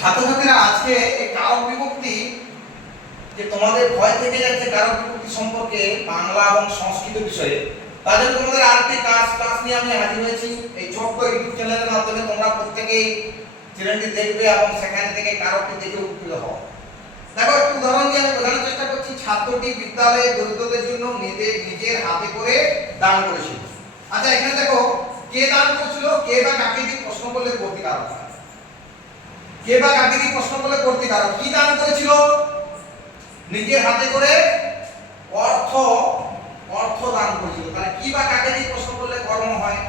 ছাত্রছাত্রীরা আজকে এই কারক বিভক্তি যে তোমাদের ভয় থেকে যাচ্ছে কারক বিভক্তি সম্পর্কে বাংলা এবং সংস্কৃত বিষয়ে, তাদের তোমাদের আরেকটি ক্লাস নিয়ে আমি হাজির হয়েছি। এই ছোট্ট ইউটিউব চ্যানেলের মাধ্যমে তোমরা প্রত্যেকেই চ্যানেলটি দেখবে এবং সেখান থেকে কারকটি দেখে উপকৃত হও। দেখো, একটু উদাহরণ দিয়ে আমি বোঝানোর চেষ্টা করছি। ছাত্রটি বিদ্যালয়ে দরিদ্রদের জন্য নিজের হাতে করে দান করেছিল। আচ্ছা, এখানে দেখো কে দান করেছিল, কে বা কাকে দিয়ে প্রশ্ন করলে কর্তৃকারক হয়। কে বা কাকে দিয়ে প্রশ্ন করলে কর্তৃকারক। কি দান করেছিল? নিজের হাতে করে অর্থ দান করেছিল। তাহলে কি বা কাকে দিয়ে প্রশ্ন করলে কর্ম হয়,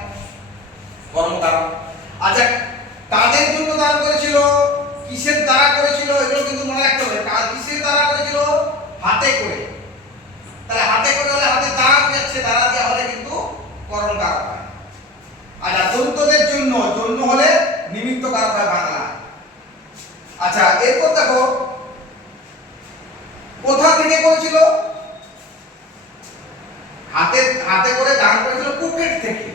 কর্মকারক। আচ্ছা, তাদের জন্য দান করেছিল, কিসের দ্বারা করেছিল, এগুলো কিন্তু মনে রাখতে হবে। কিসের দ্বারা করেছিল? হাতে করে। তাহলে হাতে করে হলে হাতে দ্বারা যাচ্ছে, দ্বারা দেওয়া হলে কিন্তু কর্মকারক হয়। আচ্ছা, দরিদ্রদের জন্য হলে নিমিত্তকারক হয় বাংলা। আচ্ছা, এরপর দেখো কোথা থেকে করেছিল? হাতে করে দান করেছিল পকেট থেকে।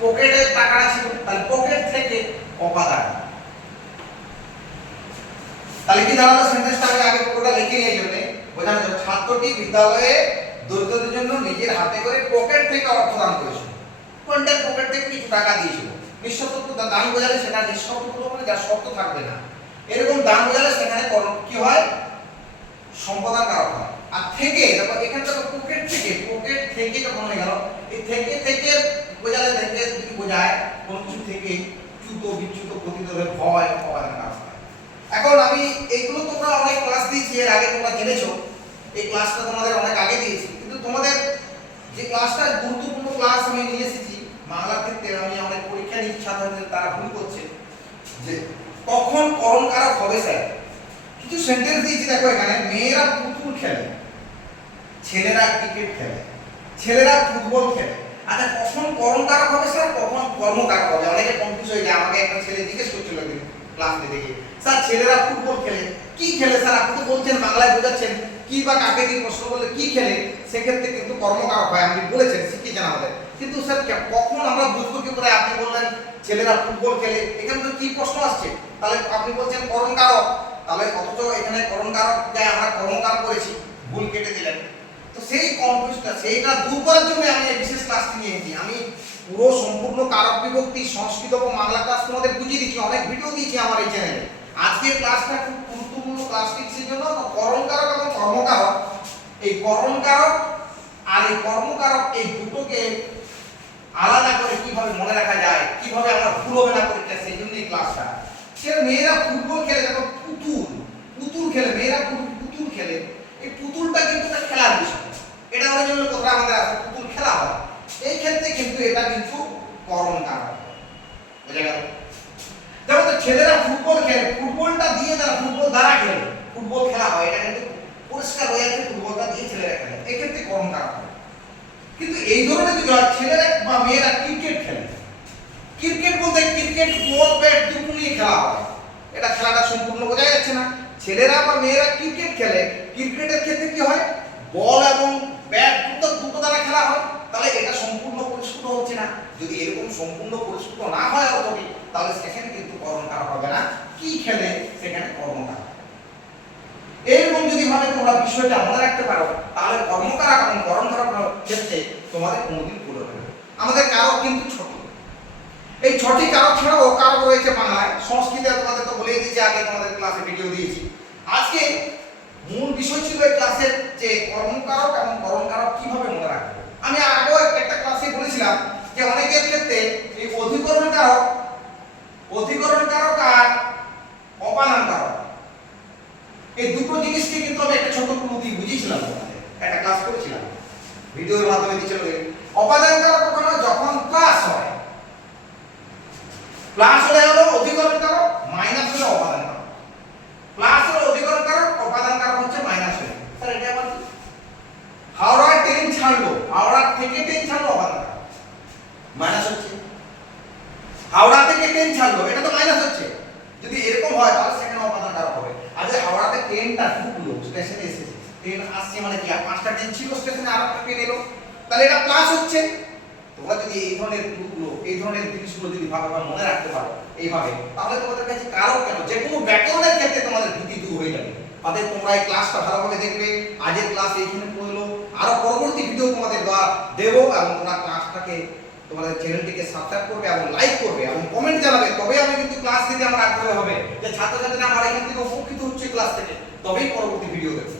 পকেটের টাকাটা ছিল, তাহলে পকেট থেকে অপাদান। তাহলে কি দাঁড়ালো? সেন্টেন্সটা আমি আগে পুরোটা লিখে নিয়ে জন্য বোঝানো যাবে। ছাত্রটি বিদ্যালয়ে দরিদ্রদের জন্য নিজের হাতে করে পকেট থেকে অর্থ দান করেছিল। কোনটার পকেট থেকে কিছু টাকা দিয়েছিল। নিঃশর্ত দান বোঝালে সেটা নিঃশর্ত মানে যার শর্ত থাকবে না, এরকম দান বোঝালে সেখানে কি হয়? সম্পাদন কারক হয়। আর থেকে দেখো, এখানে দেখো পকেট থেকে যখন হয়ে গেল, এই থেকে বোঝালে থেকে যদি বোঝায় কোন কিছু থেকে চ্যুত বিচ্যুত পতিত হয়ে ভয় অপাদান কারক হয়। এখন আমি এইগুলো তোমরা অনেক ক্লাস দিয়েছি এর আগে, তোমরা জেনেছো। এই ক্লাসটা তোমাদের অনেক আগে দিয়েছি, কিন্তু তোমাদের যে ক্লাসটা গুরুত্বপূর্ণ ক্লাস আমি নিয়ে এসেছি বাংলার ক্ষেত্রে, আমি অনেক পরীক্ষা নিচ্ছি, ছাত্রছাত্রীরা তারা ভুল করছে যে কখন করণ কারক হবে। স্যার কিছু সেন্টেন্স দিয়েছি, দেখো এখানে মেয়েরা পুতুল খেলে, ছেলেরা ক্রিকেট খেলে, ছেলেরা ফুটবল খেলে। আচ্ছা, কখন করণ কারক হবে স্যার, কখন কর্মকারক হবে? অনেকে কনফিউজ হয়ে যায়। আমাকে একটা ছেলে জিজ্ঞেস করছিল ক্লাস দেখে, স্যার ছেলেরা ফুটবল খেলে, কি খেলে স্যার? আপনি তো বলছেন বাংলায় বোঝাচ্ছেন, কি বা কাকে দিয়ে প্রশ্ন করলে কি খেলে, সেক্ষেত্রে কিন্তু কর্মকারক হয়। আপনি বলেছেন, শিখিয়েছেন আমাদের, কিন্তু স্যার কখন আমরা বুঝবো কি করে? আপনি বললেন ছেলেরা ফুটবল খেলে, এখানে তো কি প্রশ্ন আসছে? তাহলে আপনি বলছেন করণ কারক, তাহলে অথচ এখানে করণ কারক যায় আমরা কর্মকারক করেছি, ভুল কেটে দিলেন। তো সেই কনফিউজটা, সেইটা দূর করার জন্য আমি এই বিশেষ ক্লাসটি নিয়েছি। আমি পুরো সম্পূর্ণ কারক বিভক্তি সংস্কৃত এবং বাংলা ক্লাস তোমাদের বুঝিয়ে দিচ্ছি, অনেক ভিডিও দিয়েছি আমার এই চ্যানেলে। আজকের ক্লাসটা খুব গুরুত্বপূর্ণ ক্লাসটি কিসের জন্য? করণ কারক এবং কর্মকারক। এই করণ কারক আর এই কর্মকারক, এই দুটোকে আলাদা করে কিভাবে মনে রাখা যায়, কিভাবে আমরা ভুল হবে না পরীক্ষা, সেই জন্য এই ক্লাসটা। সে মেয়েরা ফুটবল খেলে, দেখো পুতুল খেলে, মেয়েরা পুতুল খেলে। এই পুতুলটা কিন্তু একটা খেলার বিষয়, এটা অনেক কথা আমাদের আছে, পুতুল খেলা হয়। এই ক্ষেত্রে কিন্তু এটা কিন্তু করণ কারক, বুঝা গেল? যেমন ছেলেরা ফুটবল খেলে, ফুটবলটা দিয়ে তারা ফুটবল দ্বারা খেলে, ফুটবল খেলা হয়, এটা কিন্তু পরিষ্কার হয়ে যাচ্ছে, ফুটবলটা দিয়ে ছেলেরা খেলে, এক্ষেত্রে করণ কারক হয়। কিন্তু এই ধরনের যদি হয় ছেলেরা বা মেয়েরা ক্রিকেট খেলে, ক্রিকেট বলতে ক্রিকেট বল ব্যাট দুটো নিয়ে খেলা হয়, এটা খেলাটা সম্পূর্ণ বোঝা যাচ্ছে না। ছেলেরা বা মেয়েরা ক্রিকেট খেলে, ক্রিকেটের ক্ষেত্রে কি হয়? বল এবং ব্যাট দুটো দ্বারা খেলা হয়, তাহলে এটা সম্পূর্ণ পরিস্ফুট হচ্ছে না। যদি এরকম সম্পূর্ণ পরিস্ফুট না হয় অতটি, তাহলে সেখানে কিন্তু করণ কারক হবে না। কি খেলে, সেখানে কর্মকারক। এরকম যদি ভাবে তোমরা বিষয়টা মনে রাখতে পারো, তাহলে কর্মকারক এবং করণ কারক ক্ষেত্রে তোমাদের কোনোদিন ভুল হবে না। আমাদের কারক কিন্তু ছটি, এই ছটি কারক ছাড়াও কারক রয়েছে বাংলায়। সংস্কৃতে তোমাদের তো বলেই দিয়েছি, আগে তোমাদের ক্লাসে ভিডিও দিয়েছি। আজকে মূল বিষয় ছিল এই ক্লাসের যে কর্মকারক এবং করণ কারক কিভাবে মনে রাখবো। আমি আগেও একটা ক্লাসে বলেছিলাম যে অনেকের ক্ষেত্রে এই অধিকরণ কারক আর অপাদান কারক, এই দুটো জিনিসকে কিন্তু আমি একটা ছোট ক্লু দিয়ে বুঝিয়েছিলাম, তোমাদের একটা ক্লাস করেছিলাম, ভিডিওর মাধ্যমে দিয়েছিল। অপাদান কারক কখনো যখন প্লাস হয়, প্লাস হলে হলো অধিকরণ কারক, মাইনাস হলে অপাদান কারক। প্লাস হলে অধিকরণ কারক, অপাদান কারক হচ্ছে মাইনাস হলে। স্যার এটা আবার কি? হাওড়া ট্রেন ছাড়লো, হাওড়া থেকে ট্রেন ছাড়লো, অপাদান কারক মাইনাস হচ্ছে। হাওড়া থেকে ট্রেন ছাড়লো, এটা তো মাইনাস হচ্ছে। যদি এরকম হয় তাহলে সেখানে অপাদান কারক হবে। আর যে হাওড়াতে ট্রেনটা ঢুকলো, স্টেশনে এসেছে, ট্রেন আসছে মানে কি, আর 5টা ট্রেন ছিল স্টেশনে, আর একটা ট্রেন এলো, তাহলে এটা প্লাস হচ্ছে। তো তোমরা যদি এই ধরনের ক্লুগুলো, এই ধরনের জিনিসগুলো যদি ভালোভাবে মনে রাখতে পারো এইভাবে, তাহলে তোমাদের কাছে কারো কেন যে কোনো ব্যাকরণের ক্ষেত্রে তোমাদের ভীতি দূর হয়ে যাবে। অতএব তোমরা এই ক্লাসটা ভালোভাবে দেখবে। আজের ক্লাস এইখানে পড়লো, আরো পরবর্তী ভিডিও তোমাদের দেবো, এবং তোমরা ক্লাসটাকে তোমাদের চ্যানেলটিকে সাবস্ক্রাইব করবে এবং লাইক করবে এবং কমেন্ট জানাবে। তবে আমি কিন্তু ক্লাস দিতে আমার আগ্রহ হবে যে ছাত্রছাত্রীরা আমার এখান থেকে উপকৃত হচ্ছে ক্লাস থেকে, তবেই পরবর্তী ভিডিও দেখবে।